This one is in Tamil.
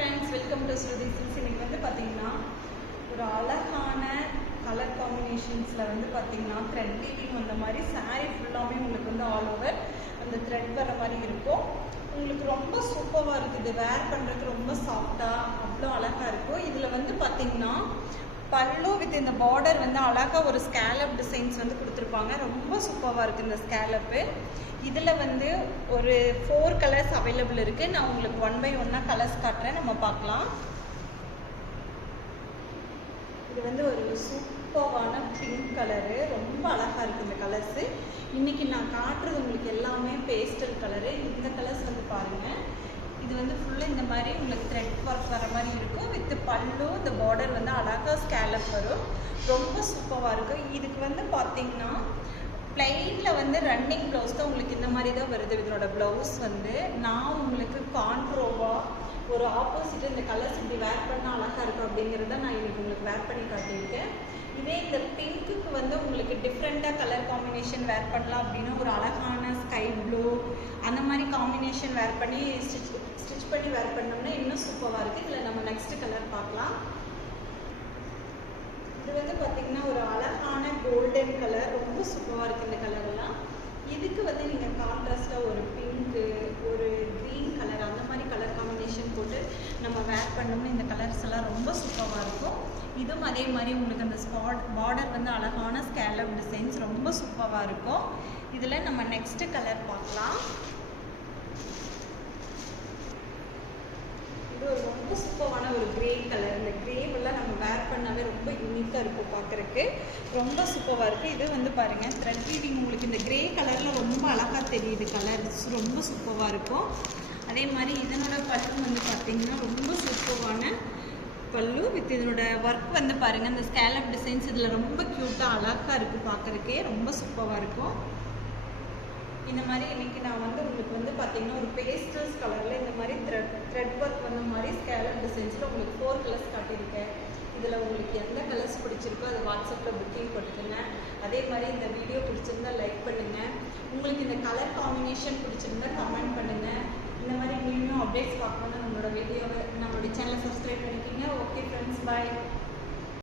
Friends, welcome to Shruti silks. இன்னைக்கு வந்து பார்த்தீங்கன்னா ஒரு அழகான கலர் காம்பினேஷன்ஸில் வந்து பார்த்தீங்கன்னா த்ரெட் வீவிங் வந்த மாதிரி சாரீ ஃபுல்லாமே உங்களுக்கு வந்து ஆல் ஓவர் அந்த த்ரெட் வர மாதிரி இருக்கும். உங்களுக்கு ரொம்ப சூப்பராக இருக்குது. வேர் பண்ணுறதுக்கு ரொம்ப சாஃப்டாக அவ்வளோ அழகாக இருக்கும். இதில் வந்து பார்த்தீங்கன்னா பல்லு வித் இந்த பார்டர் வந்து அழகாக ஒரு ஸ்கேலப் டிசைன்ஸ் வந்து கொடுத்துருப்பாங்க. ரொம்ப சூப்பராக இருக்குது இந்த ஸ்கேலப்பு. இதில் வந்து ஒரு 4 கலர்ஸ் அவைலபிள் இருக்குது. நான் உங்களுக்கு 1 by 1 கலர்ஸ் காட்டுறேன், நம்ம பார்க்கலாம். இது வந்து ஒரு சூப்பரான பிங்க் கலரு, ரொம்ப அழகாக இருக்குது இந்த கலர்ஸு. இன்றைக்கி நான் காட்டுறது உங்களுக்கு எல்லாமே பேஸ்டல் கலரு. இந்த கலர்ஸ் வந்து பாருங்கள். இது வந்து ஃபுல்லாக இந்த மாதிரி உங்களுக்கு த்ரெட் ஒர்க் வர மாதிரி இருக்கும். வித் பல்லு இந்த பார்டர் வந்து அழகாக ஸ்கேலப் வரும். ரொம்ப சூப்பராக இருக்கும். இதுக்கு வந்து பார்த்திங்கன்னா பிளைனில் வந்து ரன்னிங் ப்ளவுஸ் தான் உங்களுக்கு இந்த மாதிரி தான் வருது. இதனோட ப்ளவுஸ் வந்து நான் உங்களுக்கு கான்ட்ரோவாக ஒரு ஆப்போசிட் இந்த கலர்ஸ் இப்படி வேர் பண்ணால் அழகாக இருக்கும் அப்படிங்கிறத நான் இன்றைக்கி உங்களுக்கு வேர் பண்ணி காட்டியிருக்கேன். இதே இந்த பிங்க்குக்கு வந்து உங்களுக்கு டிஃப்ரெண்ட்டாக கலர் காம்பினேஷன் வேர் பண்ணலாம் அப்படின்னா ஒரு அழகான ஸ்கை ப்ளூ அந்த மாதிரி காம்பினேஷன் வேர் பண்ணி ஸ்டிச் பண்ணி வேர் பண்ணோம்னா இன்னும் சூப்பராக இருக்குது. இதில் நம்ம நெக்ஸ்ட் கலர் பார்க்கலாம். இது வந்து பார்த்திங்கன்னா ஒரு அழகான கோல்டன் கலர், ரொம்ப சூப்பராக இருக்குது இந்த கலரெல்லாம். இதுக்கு வந்து நீங்கள் கான்ட்ராஸ்டாக ஒரு பிங்க்கு, ஒரு க்ரீன் கலர் அந்த மாதிரி கலர் காம்பினேஷன் போட்டு நம்ம வேர் பண்ணோம்னா இந்த கலர்ஸ் எல்லாம் ரொம்ப சூப்பராக இருக்கும். இதுவும் அதே மாதிரி உங்களுக்கு அந்த பார்டர் வந்து அழகான ஸ்கேலப் டிசைன்ஸ் ரொம்ப சூப்பராக இருக்கும். இதில் நம்ம நெக்ஸ்ட் கலர் பார்க்கலாம். இது ஒரு ரொம்ப சூப்பரான ஒரு கிரே கலர். இந்த கிரேவெல்லாம் நம்ம வேர் பண்ணாவே ரொம்ப யூனிக்காக இருக்கும், பார்க்குறக்கு ரொம்ப சூப்பராக இருக்குது. இது வந்து பாருங்கள் த்ரெட் வீவிங் உங்களுக்கு இந்த கிரே கலரில் ரொம்ப அழகாக தெரியுது. கலர் ரொம்ப சூப்பராக இருக்கும். அதே மாதிரி இதனோட பல்லு வந்து பார்த்திங்கன்னா ரொம்ப சூப்பரான பல்லு வித் இதனோட ஒர்க் வந்து பாருங்கள் இந்த ஸ்கேலப் டிசைன்ஸ் இதில் ரொம்ப க்யூட்டாக அழகாக இருக்குது, பார்க்குறக்கே ரொம்ப சூப்பராக இருக்கும். இந்த மாதிரி இன்றைக்கி நான் வந்து உங்களுக்கு வந்து பார்த்திங்கன்னா ஒரு பேஸ்டல்ஸ் கலரில் இந்த மாதிரி த்ரெட் ஒர்க் வந்த மாதிரி ஸ்கேலப் டிசைன்ஸில் உங்களுக்கு 4 கலர்ஸ் காட்டியிருக்கேன். இதில் உங்களுக்கு எந்த கலர்ஸ் பிடிச்சிருக்கோ அது வாட்ஸ்அப்பில் புக்கிங் போட்டுக்கோங்க. அதே மாதிரி இந்த வீடியோ பிடிச்சிருந்தா லைக் பண்ணுங்கள். உங்களுக்கு இந்த கலர் காம்பினேஷன் பிடிச்சிருந்தா கமெண்ட் பண்ணுங்கள். இந்த மாதிரி நியூ அப்டேட்ஸ் பார்க்கணுன்னா நம்மளோட சேனலை சப்ஸ்கிரைப் பண்ணிக்கிங்க. ஓகே ஃப்ரெண்ட்ஸ், பாய்.